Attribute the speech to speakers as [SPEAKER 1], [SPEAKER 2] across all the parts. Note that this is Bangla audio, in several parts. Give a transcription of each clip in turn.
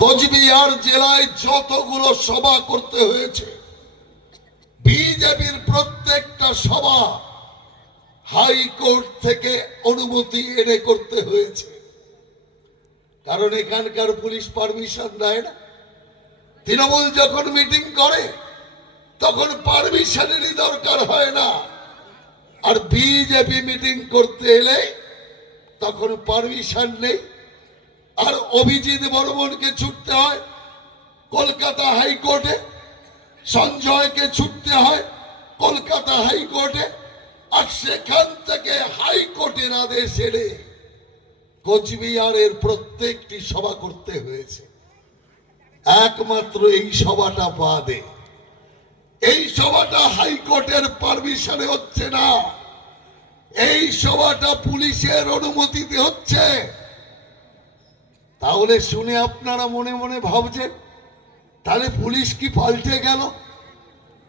[SPEAKER 1] কোচবিহার জেলায় যতগুলো সভা করতে হয়েছে, বিজেপির প্রত্যেকটা সভা হাইকোর্ট থেকে অনুমতি এনে করতে হয়েছে। কারণ এখানকার পুলিশ পারমিশন দেয় না। তৃণমূল যখন মিটিং করে, তখন পারমিশনেরই দরকার হয় না। আর বিজেপি মিটিং করতে এলে তখন পারমিশন নেই। আর অভিজিৎ বর্মনকে ছুটতে হয়। কলকাতা হাইকোর্টে, সঞ্জয়কে ছুটতে হয় কলকাতা হাইকোর্টে, আর সেখান থেকে হাইকোর্টের আদেশ এনে কোচবিহারের প্রত্যেকটি সভা করতে হয়েছে। একমাত্র এই সভাটা বাদে। এই সভাটা হাইকোর্টের পারমিশনে হচ্ছে না। এই সভাটা পুলিশের অনুমতিতে হচ্ছে তাহলে শুনে আপনারা মনে মনে ভাবছেন, তাহলে পুলিশ কি পাল্টে গেল?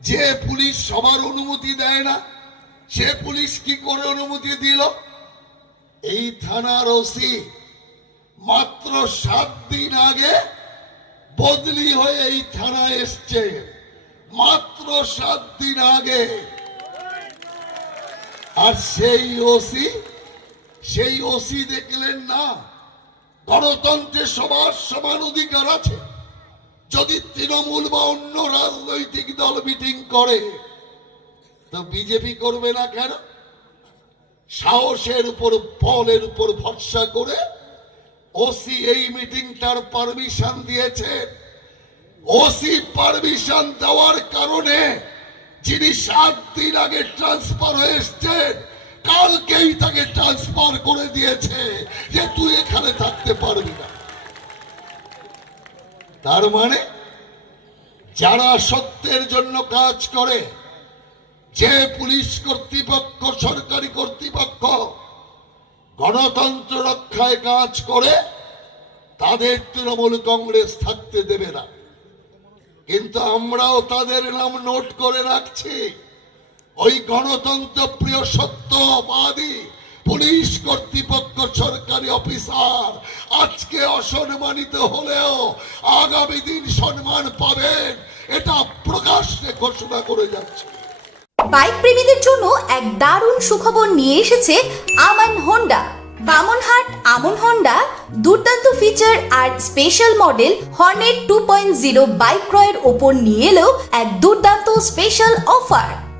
[SPEAKER 1] যে পুলিশ সবার অনুমতি দেয় না, সে পুলিশ কি করে অনুমতি দিল? এই থানার ওসি মাত্র সাত দিন আগে বদলি হয়ে এই থানায় এসছে। মাত্র সাত দিন আগে। আর সেই ওসি সেই ওসি দেখলেন না গণতন্ত্রের সবার সমান অধিকার আছে। যদি তৃণমূল বা অন্য রাজনৈতিক দল মিটিং করে, তো বিজেপি করবে না কেন? সাহসের উপর, বলের উপর ভরসা করে ওসি এই মিটিংটার পারমিশন দিয়েছে। ওসি পারমিশন দেওয়ার কারণে যিনি সাত দিন আগে ট্রান্সফার হয়ে এসছেন কালকেই তাকে ট্রান্সফার করে দিয়েছে যে তুই এখানে থাকতে পারবি না। তার মানে যারা সত্যের জন্য কাজ করে, যে পুলিশ কর্তৃপক্ষ, সরকারি কর্তৃপক্ষ গণতন্ত্র রক্ষায় কাজ করে, তাদের তৃণমূল কংগ্রেস থাকতে দেবে না। কিন্তু আমরাও তাদের নাম নোট করে রাখছি। ওই গণতন্ত্র প্রিয় সত্যবাদী পুলিশ কর্তৃপক্ষ সরকারি অফিসার, আজকে অসম্মানিত হলেও আগামী দিন সম্মান পাবেন, এটা প্রকাশ্যে ঘোষণা করে যাচ্ছে।
[SPEAKER 2] বাইক প্রেমীদের জন্য এক দারুণ সুখবর নিয়ে এসেছে আমান হোন্ডা বামনহাট আমন হন্ডা দুর্দান্ত ফিচার আর special model Hornet two point zero bike ক্রয়ের ওপর নিয়ে এলেও এক দুর্দান্ত স্পেশাল অফার